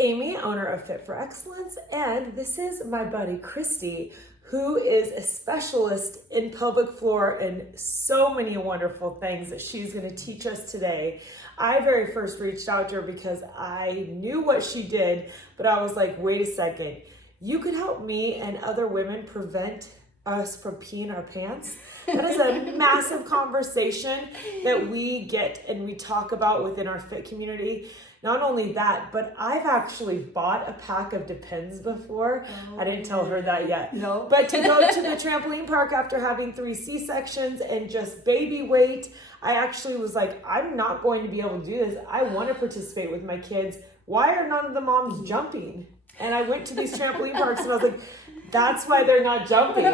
Amy, owner of Fit for Excellence, and this is my buddy Christy, who is a specialist in pelvic floor and so many wonderful things that she's going to teach us today. I very first reached out to her because I knew what she did, but I was like, wait a second, you could help me and other women prevent us from peeing our pants? That is a massive conversation that we get and we talk about within our fit community. Not only that, but I've actually bought a pack of Depends before. I didn't tell her that yet. No. But to go to the trampoline park after having 3 C-sections and just baby weight, I actually was like, I'm not going to be able to do this. I want to participate with my kids. Why are none of the moms jumping? And I went to these trampoline parks and I was like, that's why they're not jumping.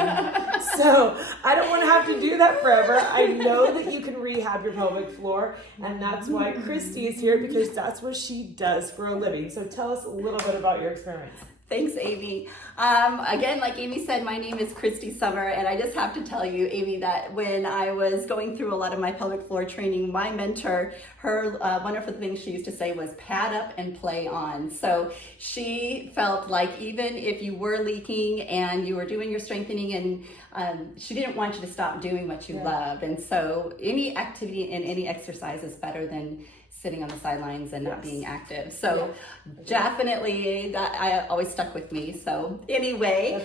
So I don't want to have to do that forever. I know that you can rehab your pelvic floor, and that's why Christy is here, because that's what she does for a living. So tell us a little bit about your experience. Thanks, Amy. Again, like Amy said, my name is Christy Summer, and I just have to tell you, Amy, that when I was going through a lot of my pelvic floor training, my mentor, her wonderful thing she used to say was pad up and play on. So she felt like even if you were leaking and you were doing your strengthening, and she didn't want you to stop doing what you loved. And so any activity and any exercise is better than sitting on the sidelines and not being active. So definitely that I always stuck with me. So anyway,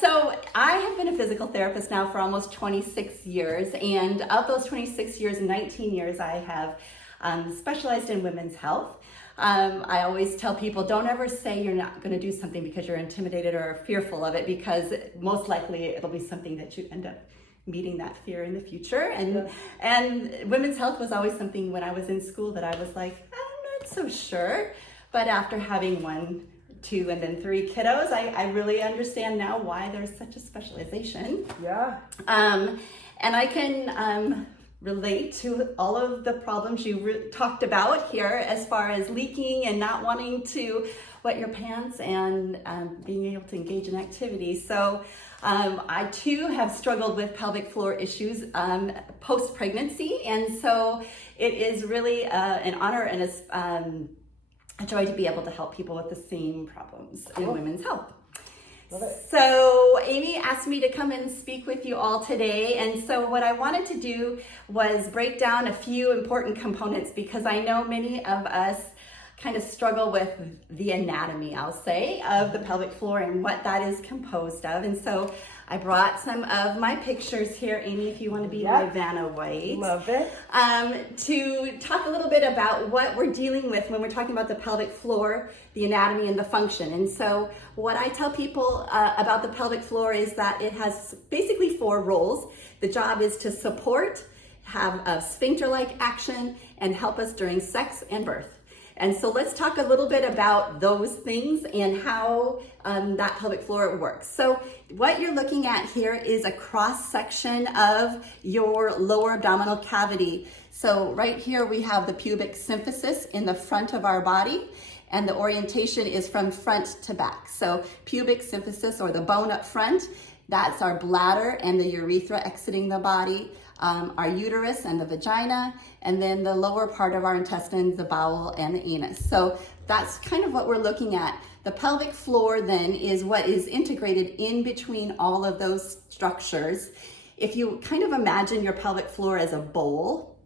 so I have been a physical therapist now for almost 26 years. And of those 26 years, 19 years I have specialized in women's health. I always tell people, don't ever say you're not going to do something because you're intimidated or fearful of it, because most likely it'll be something that you end up meeting that fear in the future. And women's health was always something when I was in school that I was like, I'm not so sure. But after having 1, 2, and then 3 kiddos, I really understand now why there's such a specialization. Yeah. And I can relate to all of the problems you talked about here as far as leaking and not wanting to wet your pants and being able to engage in activity. So I too have struggled with pelvic floor issues post-pregnancy, and so it is really an honor and a joy to be able to help people with the same problems in women's health. So Amy asked me to come and speak with you all today, and so what I wanted to do was break down a few important components, because I know many of us kind of struggle with the anatomy, I'll say, of the pelvic floor and what that is composed of. And so I brought some of my pictures here, Amy, if you want to be my Vanna White. Love it. To talk a little bit about what we're dealing with when we're talking about the pelvic floor, the anatomy, and the function. And so what I tell people about the pelvic floor is that it has basically 4 roles. The job is to support, have a sphincter-like action, and help us during sex and birth. And so let's talk a little bit about those things and how that pelvic floor works. So what you're looking at here is a cross section of your lower abdominal cavity. So right here we have the pubic symphysis in the front of our body, and the orientation is from front to back. So pubic symphysis, or the bone up front, that's our bladder and the urethra exiting the body. Our uterus and the vagina, and then the lower part of our intestines, the bowel and the anus. So that's kind of what we're looking at. The pelvic floor then is what is integrated in between all of those structures. If you kind of imagine your pelvic floor as a bowl,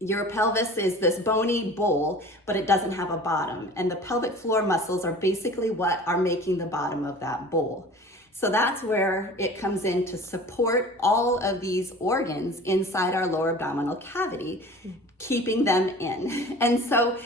your pelvis is this bony bowl, but it doesn't have a bottom. And the pelvic floor muscles are basically what are making the bottom of that bowl. So that's where it comes in to support all of these organs inside our lower abdominal cavity, keeping them in. And so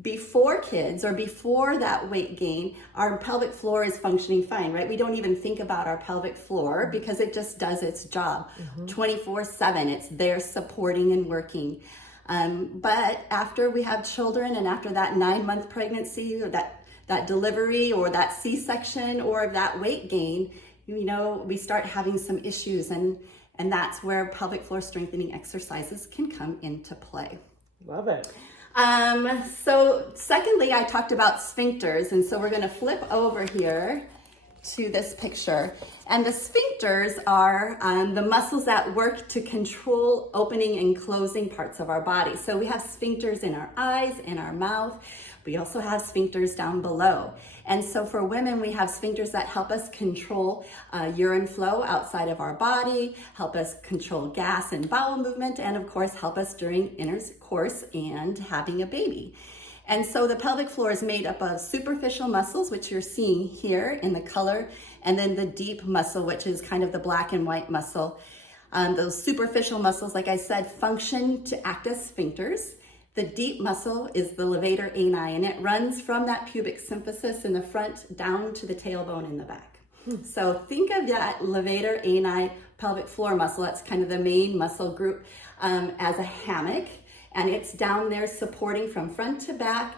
before kids, or before that weight gain, our pelvic floor is functioning fine, right? We don't even think about our pelvic floor because it just does its job 24/7. It's there supporting and working. But after we have children, and after that 9-month pregnancy, or that delivery, or that C-section, or that weight gain, we start having some issues, and that's where pelvic floor strengthening exercises can come into play. Love it. So secondly, I talked about sphincters, and so we're going to flip over here to this picture. And the sphincters are the muscles that work to control opening and closing parts of our body. So we have sphincters in our eyes, in our mouth. We also have sphincters down below. And so for women, we have sphincters that help us control urine flow outside of our body, help us control gas and bowel movement, and of course, help us during intercourse and having a baby. And so the pelvic floor is made up of superficial muscles, which you're seeing here in the color, and then the deep muscle, which is kind of the black and white muscle. Those superficial muscles, like I said, function to act as sphincters. The deep muscle is the levator ani, and it runs from that pubic symphysis in the front down to the tailbone in the back. So think of that levator ani pelvic floor muscle, that's kind of the main muscle group, as a hammock, and it's down there supporting from front to back,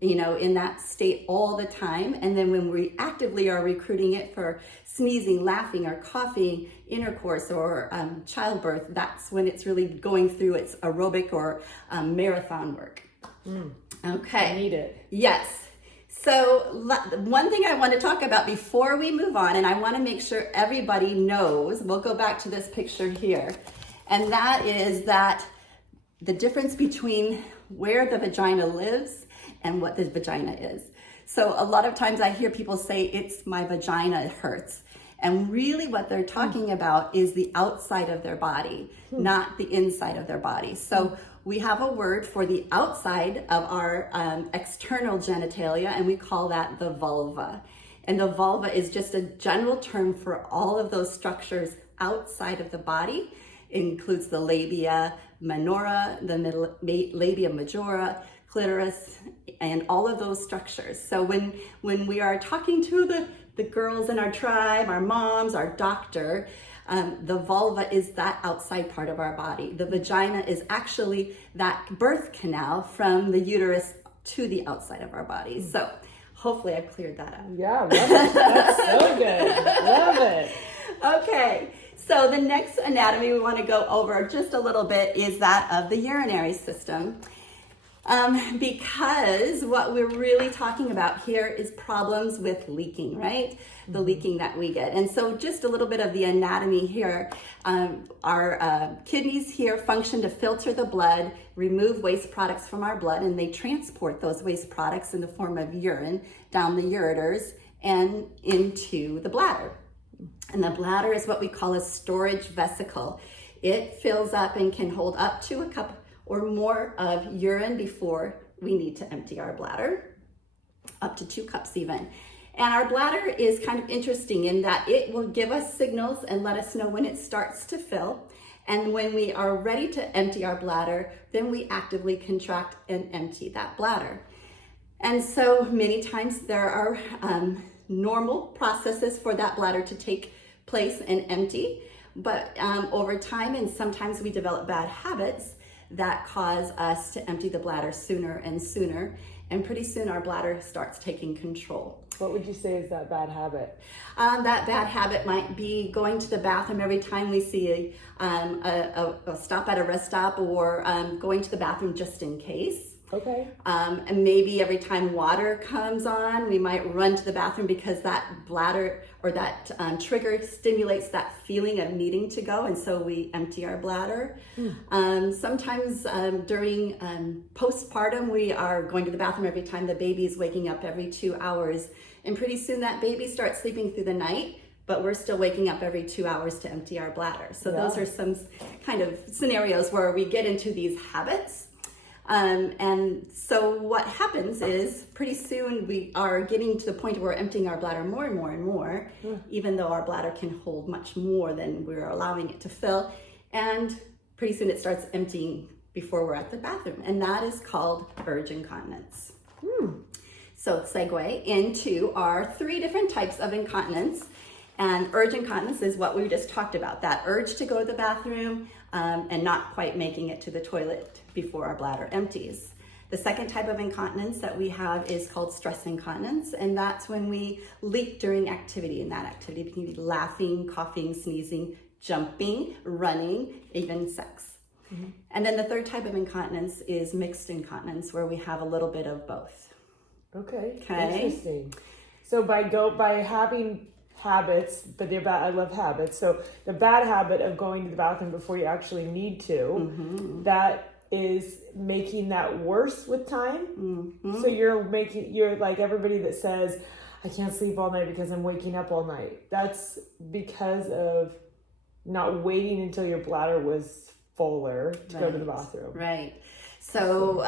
in that state all the time. And then when we actively are recruiting it for sneezing, laughing, or coughing, intercourse, or childbirth, that's when it's really going through its aerobic or marathon work. Okay. I need it. Yes. So one thing I want to talk about before we move on, and I want to make sure everybody knows, we'll go back to this picture here, and that is that the difference between where the vagina lives and what the vagina is. So a lot of times I hear people say, it's my vagina, it hurts. And really what they're talking about is the outside of their body, not the inside of their body. So we have a word for the outside of our external genitalia, and we call that the vulva. And the vulva is just a general term for all of those structures outside of the body. It includes the labia minora, the labia majora, clitoris, and all of those structures. So when we are talking to the girls in our tribe, our moms, our doctor, the vulva is that outside part of our body. The vagina is actually that birth canal from the uterus to the outside of our body. So hopefully I've cleared that up. Yeah, love it. That's so good. Love it. Okay, so the next anatomy we want to go over just a little bit is that of the urinary system. Because what we're really talking about here is problems with leaking, right? The leaking that we get. And so just a little bit of the anatomy here. Our kidneys here function to filter the blood, remove waste products from our blood, and they transport those waste products in the form of urine down the ureters and into the bladder. And the bladder is what we call a storage vesicle. It fills up and can hold up to a cup or more of urine before we need to empty our bladder, up to 2 cups even. And our bladder is kind of interesting in that it will give us signals and let us know when it starts to fill. And when we are ready to empty our bladder, then we actively contract and empty that bladder. And so many times there are normal processes for that bladder to take place and empty. But over time, and sometimes we develop bad habits that cause us to empty the bladder sooner and sooner. And pretty soon our bladder starts taking control. What would you say is that bad habit? That bad habit might be going to the bathroom every time we see a stop at a rest stop, or going to the bathroom just in case. Okay. And maybe every time water comes on, we might run to the bathroom because that bladder or that trigger stimulates that feeling of needing to go, and so we empty our bladder. Sometimes during postpartum, we are going to the bathroom every time the baby is waking up every 2 hours, and pretty soon that baby starts sleeping through the night, but we're still waking up every 2 hours to empty our bladder. So those are some kind of scenarios where we get into these habits. And so what happens is pretty soon we are getting to the point where we're emptying our bladder more and more and more, even though our bladder can hold much more than we're allowing it to fill. And pretty soon it starts emptying before we're at the bathroom. And that is called urge incontinence. So segue into our 3 different types of incontinence. And urge incontinence is what we just talked about, that urge to go to the bathroom and not quite making it to the toilet before our bladder empties. The second type of incontinence that we have is called stress incontinence, and that's when we leak during activity, and that activity can be laughing, coughing, sneezing, jumping, running, even sex. And then the third type of incontinence is mixed incontinence, where we have a little bit of both. Okay. Interesting. So by having habits, but they're bad. I love habits. So the bad habit of going to the bathroom before you actually need to, that is making that worse with time. Mm-hmm. So you're like everybody that says, I can't sleep all night because I'm waking up all night. That's because of not waiting until your bladder was fuller to go to the bathroom. Right. So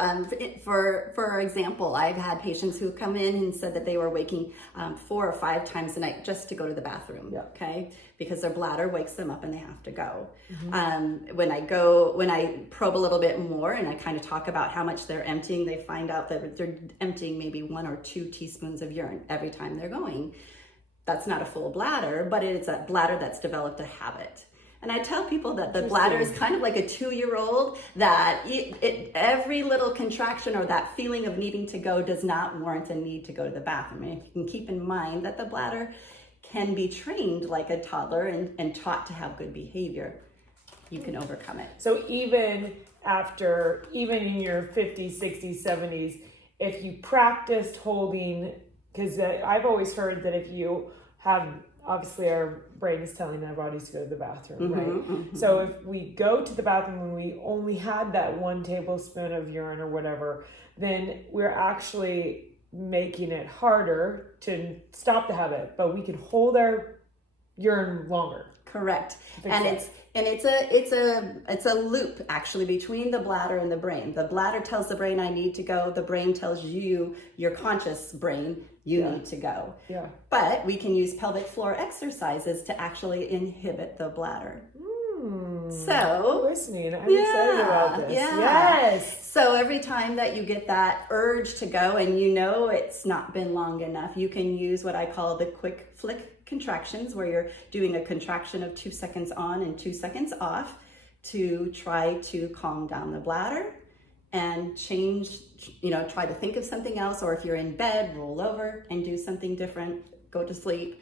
for example, I've had patients who come in and said that they were waking 4 or 5 times a night just to go to the bathroom. Yeah. Okay, because their bladder wakes them up and they have to go. Mm-hmm. When I probe a little bit more and I kind of talk about how much they're emptying, they find out that they're emptying maybe 1 or 2 teaspoons of urine every time they're going. That's not a full bladder, but it's a bladder that's developed a habit. And I tell people that the bladder is kind of like a 2-year-old, that every little contraction or that feeling of needing to go does not warrant a need to go to the bathroom. And if you can keep in mind that the bladder can be trained like a toddler and taught to have good behavior, you can overcome it. So even in your 50s, 60s, 70s, if you practiced holding, because I've always heard that if you have, obviously our brain is telling our bodies to go to the bathroom, right? Mm-hmm. So if we go to the bathroom when we only had that 1 tablespoon of urine or whatever, then we're actually making it harder to stop the habit, but we can hold our urine longer. Correct. And it's a loop actually between the bladder and the brain. The bladder tells the brain I need to go. The brain tells you, your conscious brain, you need to go. Yeah. But we can use pelvic floor exercises to actually inhibit the bladder. So I'm listening. I'm excited about this. Yeah. Yes. So every time that you get that urge to go and you know it's not been long enough, you can use what I call the quick flick contractions, where you're doing a contraction of 2 seconds on and 2 seconds off to try to calm down the bladder and try to think of something else. Or if you're in bed, roll over and do something different, go to sleep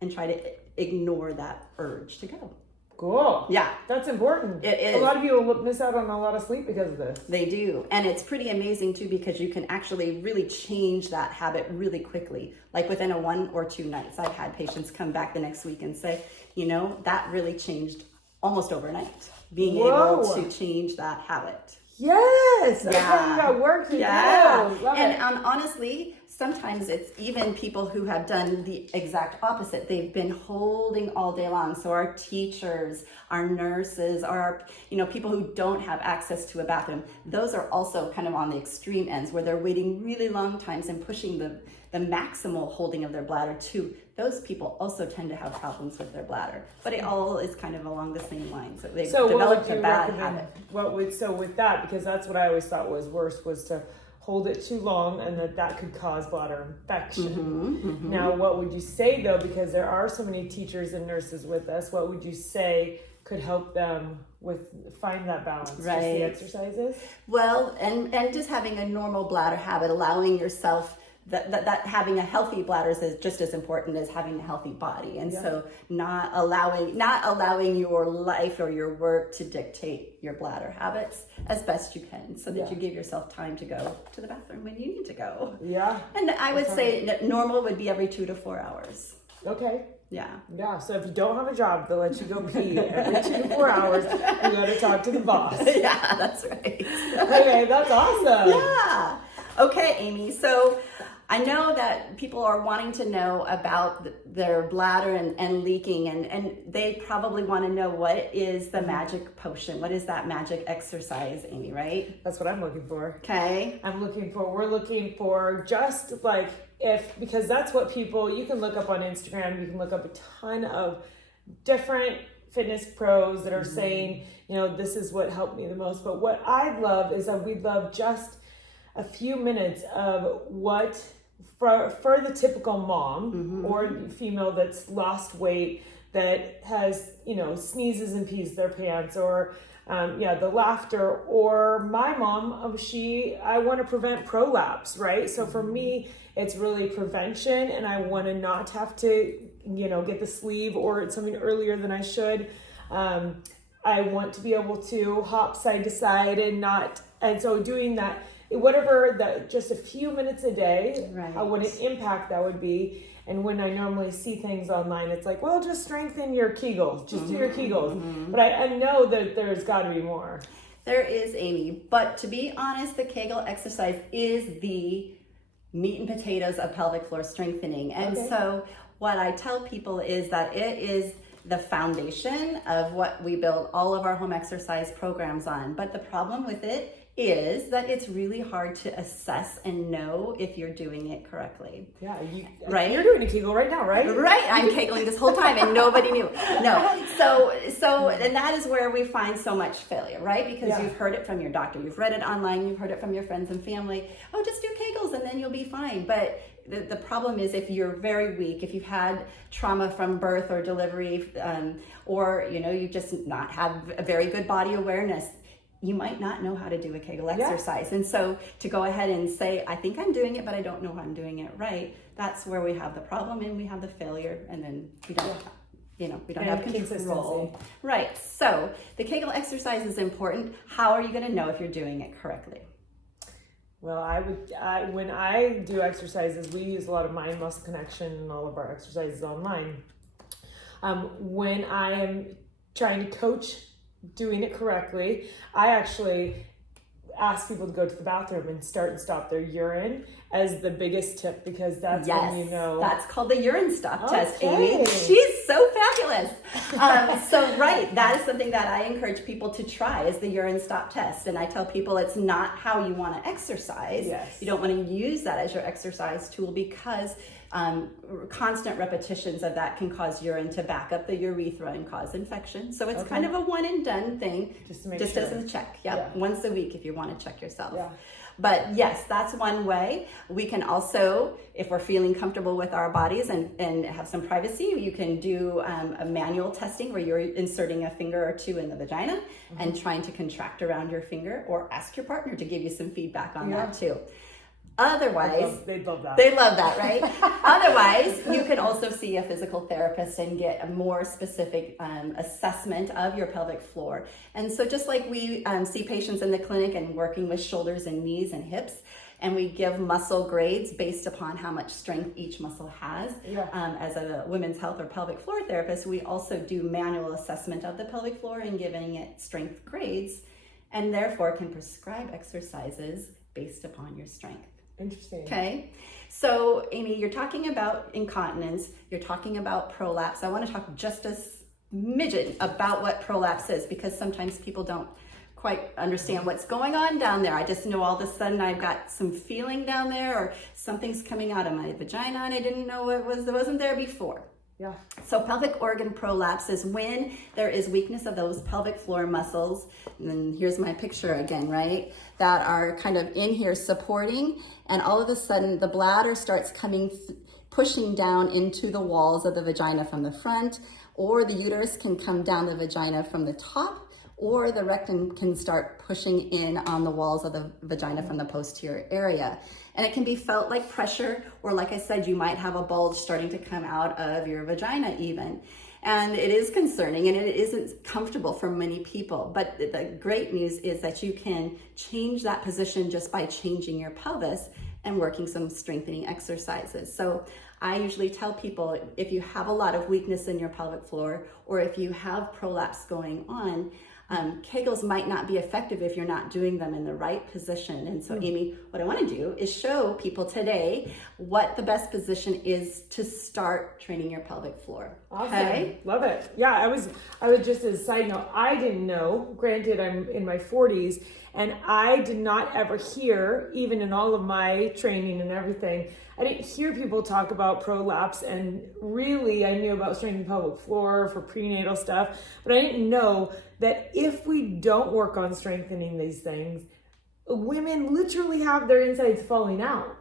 and try to ignore that urge to go. Cool. Yeah. That's important. It is. A lot of people miss out on a lot of sleep because of this. They do. And it's pretty amazing too, because you can actually really change that habit really quickly. Like within a 1 or 2 nights, I've had patients come back the next week and say, that really changed almost overnight. Being able to change that habit. Yes. Yeah. That's how you got work to do. And honestly, sometimes it's even people who have done the exact opposite. They've been holding all day long. So our teachers, our nurses, our people who don't have access to a bathroom, those are also kind of on the extreme ends where they're waiting really long times and pushing the maximal holding of their bladder too. Those people also tend to have problems with their bladder, but it all is kind of along the same lines. So they've developed a bad habit. So with that, because that's what I always thought was worse, was to hold it too long, and that could cause bladder infection. Now, what would you say though, because there are so many teachers and nurses with us, what would you say could help them find that balance? Right. Just the exercises? Well, and just having a normal bladder habit, allowing yourself that having a healthy bladder is just as important as having a healthy body. And so not allowing your life or your work to dictate your bladder habits as best you can, so that you give yourself time to go to the bathroom when you need to go. Yeah. And I would say that normal would be every 2 to 4 hours. Okay. Yeah. Yeah. So if you don't have a job that lets you go pee every 2 to 4 hours, you got to talk to the boss. Yeah, that's right. Okay, that's awesome. Yeah. Okay, Amy. So I know that people are wanting to know about their bladder and leaking, and they probably want to know, what is the magic potion? What is that magic exercise, Amy, right? That's what I'm looking for. Okay. We're looking for just like, because that's what you can look up on Instagram, you can look up a ton of different fitness pros that are saying, this is what helped me the most. But what I'd love is that we'd love just a few minutes of what, for the typical mom or female that's lost weight, that has, sneezes and pees their pants, or the laughter, or my mom, I want to prevent prolapse, right? So for me, it's really prevention, and I want to not have to, get the sleeve or something earlier than I should. I want to be able to hop side to side and so doing that, just a few minutes a day, right. What an impact that would be. And when I normally see things online, it's like, well, just strengthen your Kegels, just do your Kegels. But I know that there's got to be more. There is, Amy. But to be honest, the Kegel exercise is the meat and potatoes of pelvic floor strengthening. And so what I tell people is that it is the foundation of what we build all of our home exercise programs on. But the problem with it is that it's really hard to assess and know if you're doing it correctly. Yeah, right? You're doing a Kegel right now, right? Right, I'm Kegling this whole time and nobody knew. No, so and that is where we find so much failure, right? Because you've heard it from your doctor, you've read it online, you've heard it from your friends and family. Oh, just do Kegels and then you'll be fine. But the problem is if you're very weak, if you've had trauma from birth or delivery, or you just not have a very good body awareness, you might not know how to do a Kegel exercise. And so to go ahead and say, I think I'm doing it, but I don't know how I'm doing it right, that's where we have the problem and we have the failure, and then we don't have control. Right, so the Kegel exercise is important. How are you gonna know if you're doing it correctly? Well, when I do exercises, we use a lot of mind muscle connection and all of our exercises online. When I am trying to coach doing it correctly, I actually ask people to go to the bathroom and start and stop their urine as the biggest tip, because that's when you know. That's called the urine stop test, Amy. She's so fabulous. Right, that is something that I encourage people to try, is the urine stop test. And I tell people it's not how you want to exercise. Yes. You don't want to use that as your exercise tool, because constant repetitions of that can cause urine to back up the urethra and cause infection. So it's kind of a one and done thing, just to make just sure. as a check. Once a week if you want to check yourself. Yeah. But yes, that's one way. We can also, if we're feeling comfortable with our bodies and have some privacy, you can do a manual testing where you're inserting a finger or two in the vagina and trying to contract around your finger, or ask your partner to give you some feedback on that too. Otherwise, they love that. They love that, right? Otherwise, you can also see a physical therapist and get a more specific assessment of your pelvic floor. And so just like we see patients in the clinic and working with shoulders and knees and hips, and we give muscle grades based upon how much strength each muscle has. As a women's health or pelvic floor therapist, we also do manual assessment of the pelvic floor and giving it strength grades, and therefore can prescribe exercises based upon your strength. Interesting. Okay, so Amy, you're talking about incontinence, you're talking about prolapse. I want to talk just a smidgen about what prolapse is, because sometimes people don't quite understand what's going on down there. I just know all of a sudden I've got some feeling down there, or something's coming out of my vagina and I didn't know it wasn't there before. Yeah. So pelvic organ prolapse is when there is weakness of those pelvic floor muscles. And then here's my picture again, right? That are kind of in here supporting, and all of a sudden the bladder starts pushing down into the walls of the vagina from the front, or the uterus can come down the vagina from the top, or the rectum can start pushing in on the walls of the vagina from the posterior area. And it can be felt like pressure, or like I said, you might have a bulge starting to come out of your vagina even. And it is concerning, and it isn't comfortable for many people. But the great news is that you can change that position just by changing your pelvis and working some strengthening exercises. So I usually tell people, if you have a lot of weakness in your pelvic floor, or if you have prolapse going on, Kegels might not be effective if you're not doing them in the right position. And so, Amy, what I want to do is show people today what the best position is to start training your pelvic floor. Awesome. Okay? Love it. Yeah, I was just, as a side note, I didn't know, granted I'm in my 40s, and I did not ever hear, even in all of my training and everything, I didn't hear people talk about prolapse. And really, I knew about strengthening the pelvic floor for prenatal stuff, but I didn't know that if we don't work on strengthening these things, women literally have their insides falling out.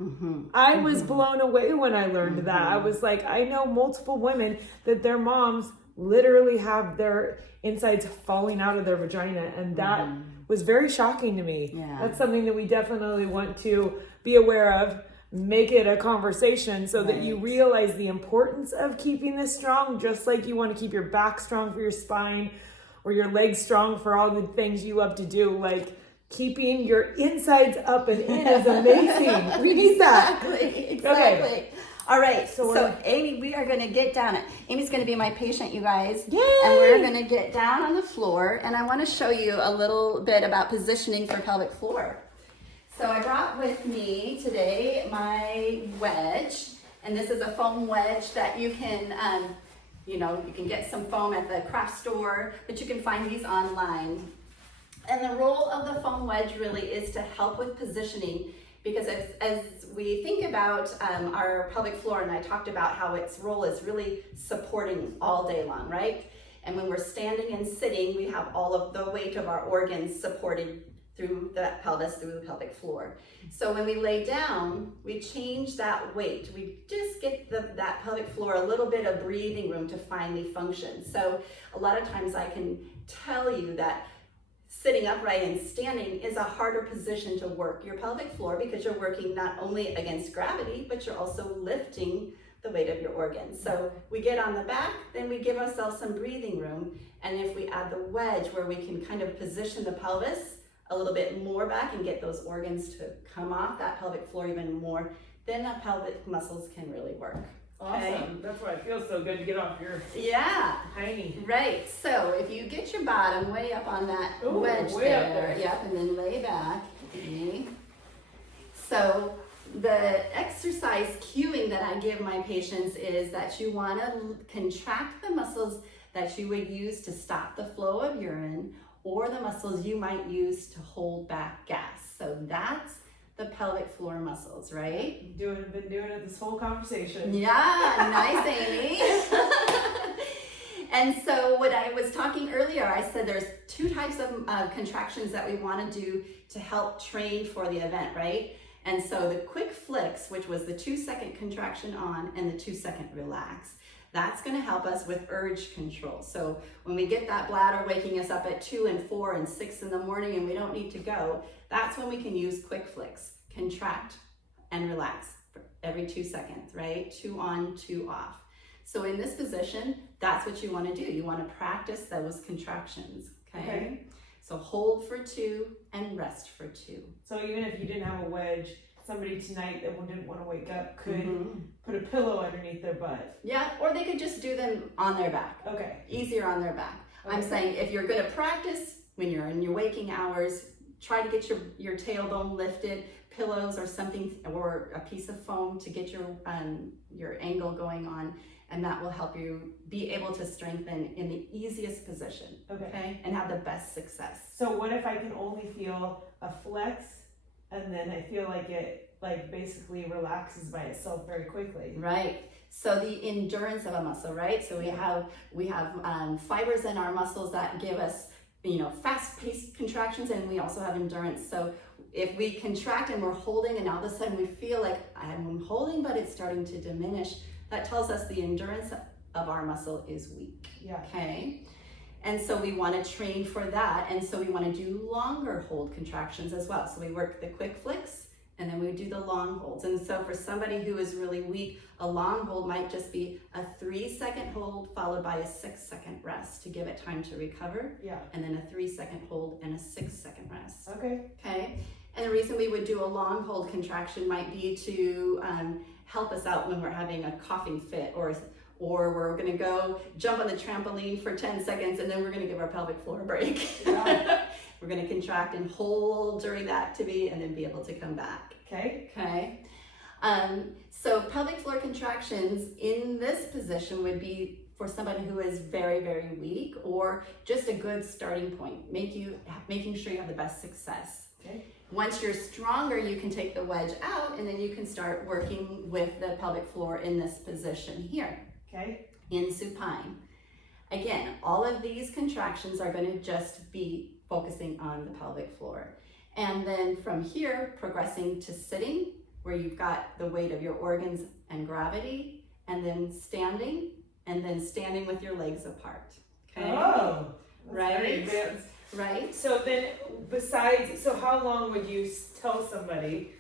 I was blown away when I learned that. I was like, I know multiple women that their moms literally have their insides falling out of their vagina, and that was very shocking to me. That's something that we definitely want to be aware of. Make it a conversation so that you realize the importance of keeping this strong, just like you want to keep your back strong for your spine, or your legs strong for all the things you love to do. Like, keeping your insides up and in is amazing. We need that. Exactly. All right, so Amy, we are going to get down it. Amy's going to be my patient, you guys. Yay! And we're going to get down on the floor, and I want to show you a little bit about positioning for pelvic floor. So I brought with me today my wedge, and this is a foam wedge that you can, you can get some foam at the craft store, but you can find these online. And the role of the foam wedge really is to help with positioning, because as we think about our pelvic floor, and I talked about how its role is really supporting all day long, right? And when we're standing and sitting, we have all of the weight of our organs supported through the pelvis, through the pelvic floor. So when we lay down, we change that weight. We just get that pelvic floor a little bit of breathing room to finally function. So a lot of times I can tell you that sitting upright and standing is a harder position to work your pelvic floor, because you're working not only against gravity, but you're also lifting the weight of your organs. So we get on the back, then we give ourselves some breathing room. And if we add the wedge, where we can kind of position the pelvis a little bit more back and get those organs to come off that pelvic floor even more, then the pelvic muscles can really work. Awesome. Okay. That's why it feels so good to get off your tiny. Right. So if you get your bottom way up on that wedge there. Yep, and then lay back. Okay. So the exercise cueing that I give my patients is that you want to contract the muscles that you would use to stop the flow of urine, or the muscles you might use to hold back gas. So that's the pelvic floor muscles, right? Been doing it this whole conversation. Yeah, nice, Amy. And so what I was talking earlier, I said there's two types of contractions that we want to do to help train for the event, right? And so the quick flicks, which was the 2-second contraction on and the 2-second relax, that's going to help us with urge control. So when we get that bladder waking us up at 2 and 4 and 6 in the morning and we don't need to go, that's when we can use quick flicks, contract and relax for every 2 seconds, right? 2 on, 2 off. So in this position, that's what you want to do. You want to practice those contractions, okay? So hold for 2 and rest for 2. So even if you didn't have a wedge, somebody tonight that didn't want to wake up could put a pillow underneath their butt. Yeah, or they could just do them on their back. Okay. Easier on their back. Okay. I'm saying if you're going to practice when you're in your waking hours, try to get your tailbone lifted, pillows or something, or a piece of foam to get your angle going on, and that will help you be able to strengthen in the easiest position, okay? And have the best success. So what if I can only feel a flex, and then I feel like it basically relaxes by itself very quickly? Right. So the endurance of a muscle, right? So we have fibers in our muscles that give us, fast-paced contractions, and we also have endurance. So if we contract and we're holding, and all of a sudden we feel like I'm holding, but it's starting to diminish, that tells us the endurance of our muscle is weak. Yeah. Okay. And so we want to train for that. And so we want to do longer hold contractions as well. So we work the quick flicks, and then we do the long holds. And so for somebody who is really weak, a long hold might just be a 3-second hold followed by a 6-second rest to give it time to recover. Yeah. And then a 3-second hold and a 6-second rest. Okay. Okay. And the reason we would do a long hold contraction might be to help us out when we're having a coughing fit, or we're going to go jump on the trampoline for 10 seconds and then we're going to give our pelvic floor a break. Yeah. We're going to contract and hold during that activity and then be able to come back. Okay. Okay. So pelvic floor contractions in this position would be for somebody who is very, very weak, or just a good starting point, making sure you have the best success. Okay. Once you're stronger, you can take the wedge out, and then you can start working with the pelvic floor in this position here. Okay. In supine. Again, all of these contractions are going to just be focusing on the pelvic floor. And then from here, progressing to sitting, where you've got the weight of your organs and gravity, and then standing with your legs apart. Okay. Oh, right. Right. So then, how long would you tell somebody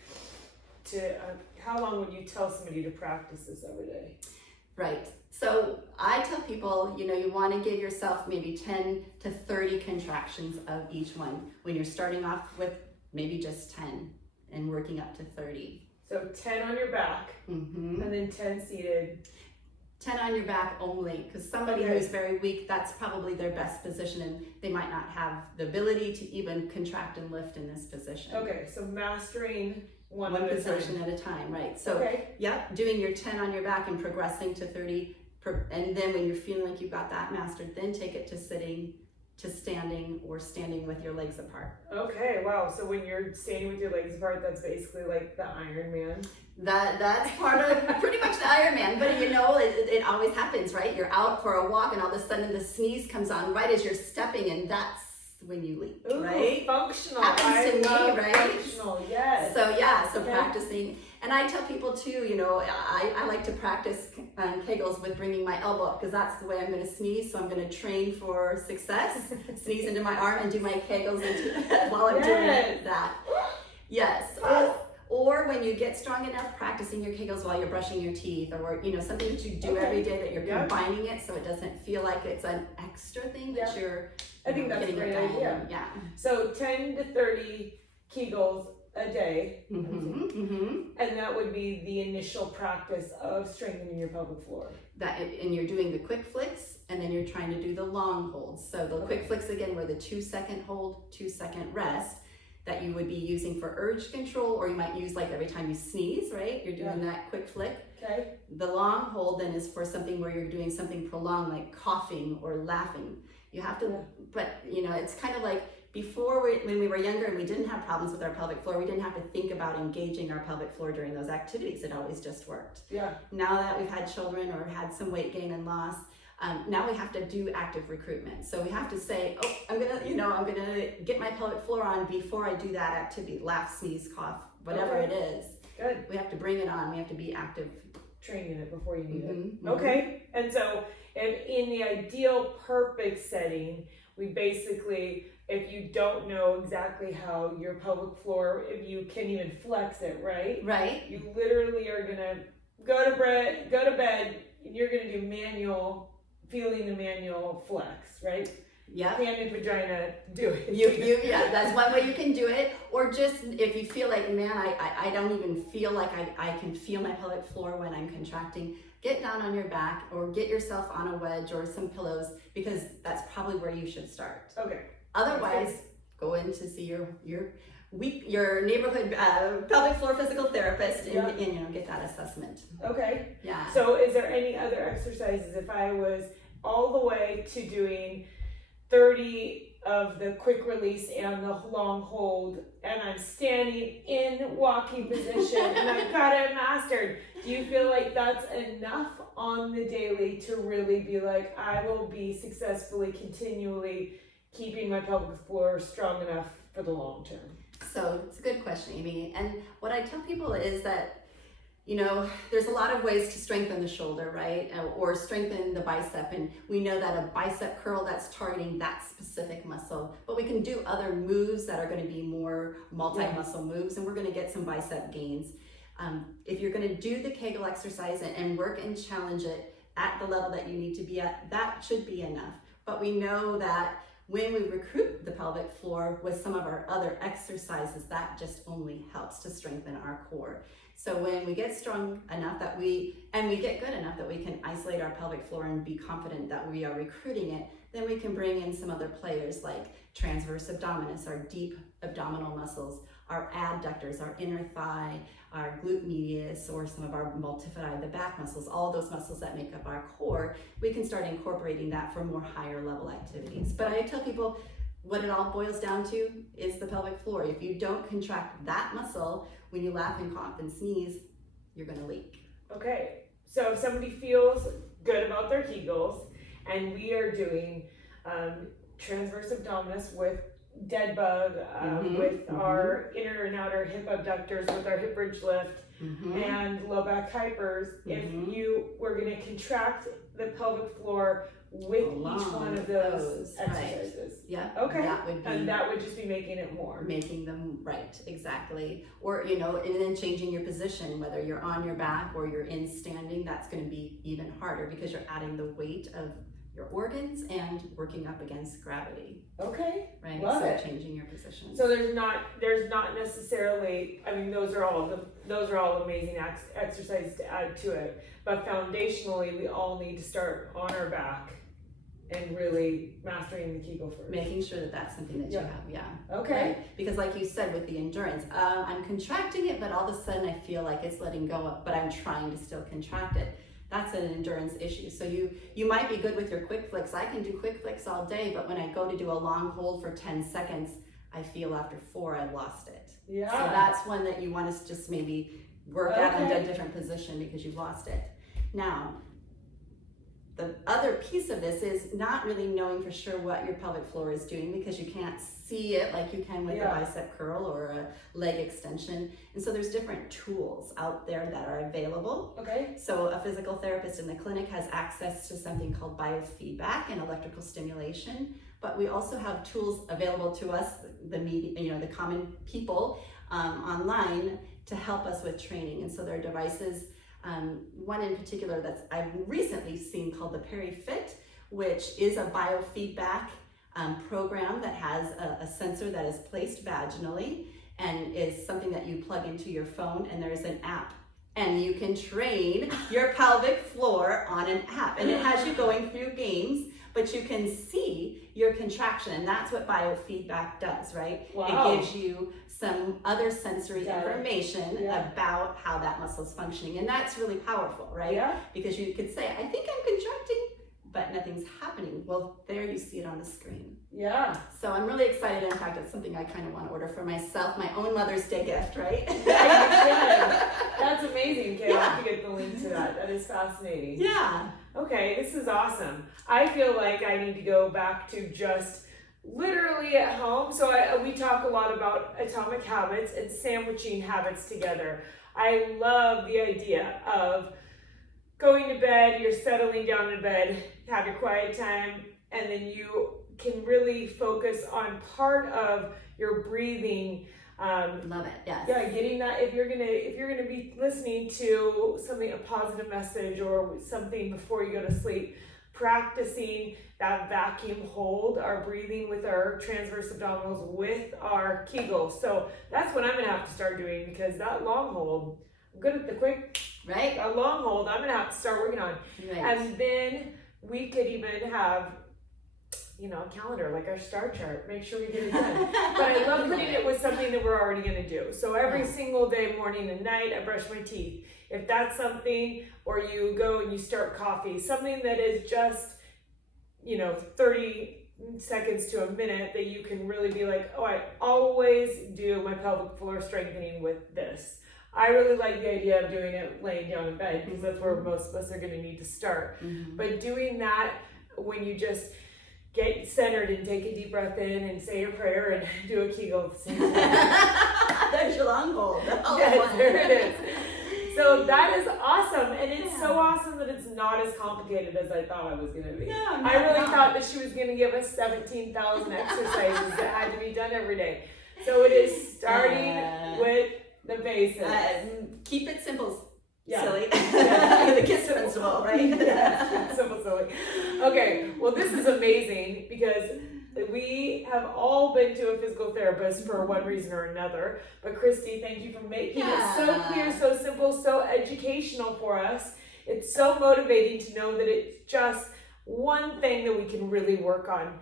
to practice this every day? Right. So I tell people, you want to give yourself maybe 10 to 30 contractions of each one when you're starting off with maybe just 10 and working up to 30. So 10 on your back, mm-hmm. and then 10 seated. 10 on your back only, because somebody Okay. who's very weak, that's probably their best position, and they might not have the ability to even contract and lift in this position. Okay, so mastering one position at a time, right? So, okay. yep, doing your 10 on your back and progressing to 30, and then when you're feeling like you've got that mastered, then take it to sitting, to standing, or standing with your legs apart. Okay, wow. So when you're standing with your legs apart, that's basically like the Iron Man. That's part of pretty much the Ironman, but you know, it always happens, right? You're out for a walk and all of a sudden the sneeze comes on right as you're stepping, and that's when you leak, Ooh, right? Functional. Happens to me, right? Functional, yes. So yeah, so Okay. practicing, and I tell people too, you know, I like to practice Kegels with bringing my elbow up, because that's the way I'm going to sneeze. So I'm going to train for success, sneeze into my arm and do my Kegels while I'm doing that. Yes. Or when you get strong enough, practicing your Kegels while you're brushing your teeth, or you know, something that you do every day that you're combining it, so it doesn't feel like it's an extra thing that you're. I think that's a great idea. Yeah. So 10 to 30 Kegels a day, and that would be the initial practice of strengthening your pelvic floor. And you're doing the quick flicks, and then you're trying to do the long holds. So the quick flicks again were the 2-second hold, 2-second rest, that you would be using for urge control, or you might use like every time you sneeze, right? You're doing that quick flick. Okay. The long hold then is for something where you're doing something prolonged, like coughing or laughing. You have to, but you know, it's kind of like before, when we were younger and we didn't have problems with our pelvic floor, we didn't have to think about engaging our pelvic floor during those activities. It always just worked. Yeah. Now that we've had children or had some weight gain and loss, now we have to do active recruitment. So we have to say, oh, I'm gonna get my pelvic floor on before I do that activity. Laugh, sneeze, cough, whatever it is. Good. We have to bring it on. We have to be active. Training it before you need it. Okay. And so in the ideal perfect setting, we basically, if you don't know exactly how your pelvic floor, if you can even flex it, right? Right. You literally are gonna go to bed, and you're gonna do feeling the manual flex, right? Yeah. Hand and vagina, do it. Yeah, that's one way you can do it. Or just if you feel like, man, I don't even feel like I can feel my pelvic floor when I'm contracting, get down on your back or get yourself on a wedge or some pillows, because that's probably where you should start. Okay. Otherwise, go in to see your neighborhood pelvic floor physical therapist and you know, get that assessment. Okay. Yeah. So is there any other exercises if I was all the way to doing 30 of the quick release and the long hold, and I'm standing in walking position and I've got it mastered? Do you feel like that's enough on the daily to really be like, I will be successfully, continually keeping my pelvic floor strong enough for the long term? So it's a good question, Amy. And what I tell people is that, you know, there's a lot of ways to strengthen the shoulder, right? Or strengthen the bicep. And we know that a bicep curl, that's targeting that specific muscle. But we can do other moves that are going to be more multi-muscle moves, and we're going to get some bicep gains. If you're going to do the Kegel exercise and work and challenge it at the level that you need to be at, that should be enough. But we know that when we recruit the pelvic floor with some of our other exercises, that just only helps to strengthen our core. So when we get strong enough that we get good enough that we can isolate our pelvic floor and be confident that we are recruiting it, then we can bring in some other players like transverse abdominis, our deep abdominal muscles, our adductors, our inner thigh, our glute medius, or some of our multifidi, the back muscles, all those muscles that make up our core. We can start incorporating that for more higher level activities. But I tell people, what it all boils down to is the pelvic floor. If you don't contract that muscle, when you laugh and cough and sneeze, you're going to leak. Okay, so if somebody feels good about their Kegels, and we are doing transverse abdominis with dead bug, with our inner and outer hip abductors, with our hip bridge lift, and low back hypers, if you were going to contract the pelvic floor with each one of those exercises. Right. Yeah. Okay. And that would just be making it more. Making them right, exactly. Or, you know, and then changing your position, whether you're on your back or you're in standing, that's going to be even harder because you're adding the weight of your organs and working up against gravity. Okay. Right. Love so it. Changing your position. So there's not necessarily, I mean, those are all amazing exercises to add to it, but foundationally we all need to start on our back and really mastering the Kegel first. Making sure that that's something that you have, Okay. Right? Because like you said with the endurance, I'm contracting it, but all of a sudden I feel like it's letting go of, but I'm trying to still contract it. That's an endurance issue. So you might be good with your quick flicks. I can do quick flicks all day, but when I go to do a long hold for 10 seconds, I feel after 4 I've lost it. Yeah. So that's one that you want to just maybe work out in a different position because you've lost it. Now, the other piece of this is not really knowing for sure what your pelvic floor is doing because you can't see it like you can with a bicep curl or a leg extension. And so there's different tools out there that are available. Okay. So a physical therapist in the clinic has access to something called biofeedback and electrical stimulation, but we also have tools available to us, the media, the common people online to help us with training. And so there are devices. One in particular that I've recently seen called the PeriFit, which is a biofeedback program that has a sensor that is placed vaginally and is something that you plug into your phone, and there's an app. And you can train your pelvic floor on an app. And it has you going through games, but you can see your contraction. And that's what biofeedback does, right? Wow. It gives you some other sensory information about how that muscle is functioning. And that's really powerful, right? Yeah. Because you could say, I think I'm contracting, but nothing's happening. Well, there you see it on the screen. Yeah. So I'm really excited. In fact, it's something I kind of want to order for myself, my own Mother's Day gift, right? Yeah, that's amazing, Kay. I'll have to get the link to that. That is fascinating. Yeah. Okay, this is awesome. I feel like I need to go back to just literally at home. So we talk a lot about atomic habits and sandwiching habits together. I love the idea of going to bed, you're settling down in bed, have your quiet time, and then you can really focus on part of your breathing. Love it. Yes. Yeah, getting that. If you're gonna be listening to a positive message or something before you go to sleep, practicing that vacuum hold, our breathing with our transverse abdominals with our Kegels. So that's what I'm gonna have to start doing, because that long hold, I'm good at the quick, right? A long hold, I'm gonna have to start working on. Right. And then we could even have, a calendar, like our star chart, make sure we get it done. But I love putting it with something that we're already gonna do. So every single day, morning and night, I brush my teeth. If that's something, or you go and you start coffee, something that is just, 30 seconds to a minute, that you can really be like, oh, I always do my pelvic floor strengthening with this. I really like the idea of doing it laying down in bed, because that's where most of us are gonna need to start. Mm-hmm. But doing that when you just get centered and take a deep breath in and say your prayer and do a Kegel at the same time. There's your long hold. Yes, there it is. So that is awesome, and it's so awesome that it's not as complicated as I thought it was going to be. Yeah, I really thought that she was going to give us 17,000 exercises that had to be done every day. So it is starting with the basics. Keep it simple. Yeah. Silly. Yeah. The kids principle, right? Yes, simple, silly. Okay, well, this is amazing, because we have all been to a physical therapist for one reason or another. But Christy, thank you for making it so clear, so simple, so educational for us. It's so motivating to know that it's just one thing that we can really work on.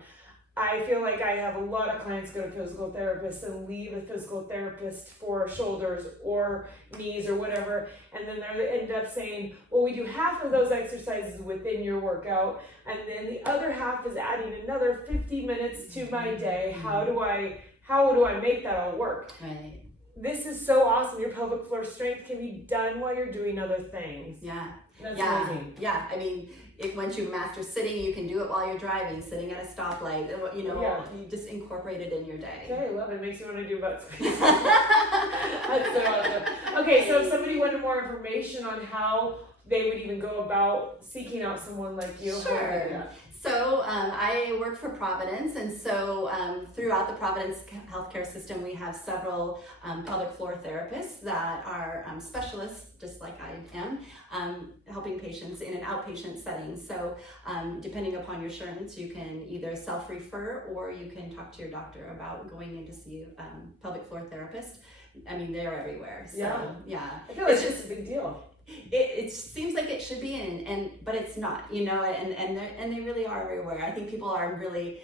I feel like I have a lot of clients go to physical therapists and leave a physical therapist for shoulders or knees or whatever, and then they end up saying, well, we do half of those exercises within your workout, and then the other half is adding another 50 minutes to my day. How do I make that all work? Right. This is so awesome. Your pelvic floor strength can be done while you're doing other things. Yeah. That's amazing. Yeah. I mean, once you master sitting, you can do it while you're driving, sitting at a stoplight. You just incorporate it in your day. Okay, I love it. It makes me want to do butt squeeze. That's so awesome. Okay, so if somebody wanted more information on how they would even go about seeking out someone like you, Sure. So I work for Providence, and so throughout the Providence healthcare system, we have several pelvic floor therapists that are specialists, just like I am, helping patients in an outpatient setting. So depending upon your insurance, you can either self-refer or you can talk to your doctor about going in to see a pelvic floor therapist. I mean, they're everywhere. So, yeah. I feel like it's just a big deal. It seems like it should be, but it's not, and they really are everywhere. I think people are really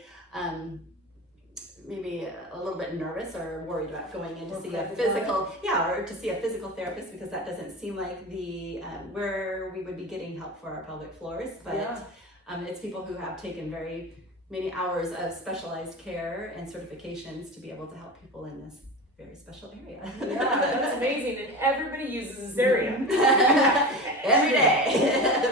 maybe a little bit nervous or worried about going in to see a physical, or to see a physical therapist, because that doesn't seem like the where we would be getting help for our pelvic floors. But it's people who have taken very many hours of specialized care and certifications to be able to help people in this very special area. Yeah, that's amazing. And everybody uses this area. Every day.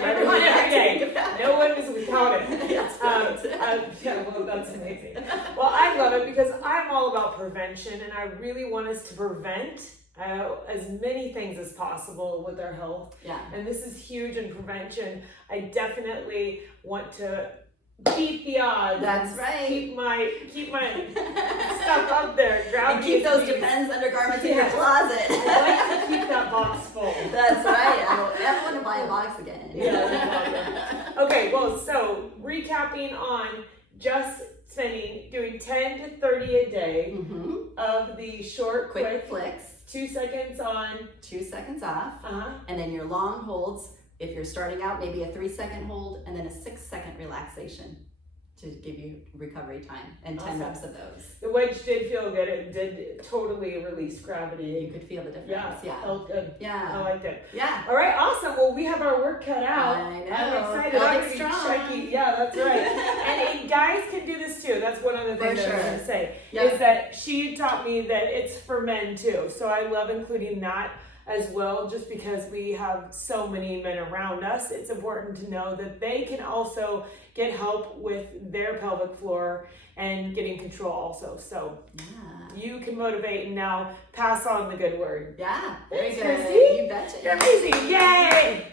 Everyone every day. No one is without it. Yes, well, that's amazing. Well, I love it because I'm all about prevention, and I really want us to prevent as many things as possible with our health. Yeah. And this is huge in prevention. I definitely want to beat the odds. That's right. Keep my stuff up there. And keep those Depends undergarments in your closet. I like to keep that box full. That's right. I never want to buy a box again. Yeah. Okay. Well, so recapping on just doing 10 to 30 a day of the short, quick flicks. 2 seconds on, 2 seconds off, and then your long holds. If you're starting out, maybe a 3-second hold and then a 6-second relaxation to give you recovery time, and 10 reps of those. The wedge did feel good. It did totally release gravity. You could feel the difference. Yeah. Felt good. Yeah. I liked it. Yeah. All right, awesome. Well, we have our work cut out. I know. I'm excited. I'm Pelvic gonna be strong. checking. Yeah, that's right. And guys can do this too. That's one of the things I was going to say. Yep. Is that she taught me that it's for men too. So I love including that as well, just because we have so many men around us. It's important to know that they can also get help with their pelvic floor and getting control also. So you can motivate and now pass on the good word. Yeah, very Thanks, good. Christy. You betcha. You're amazing. Yay!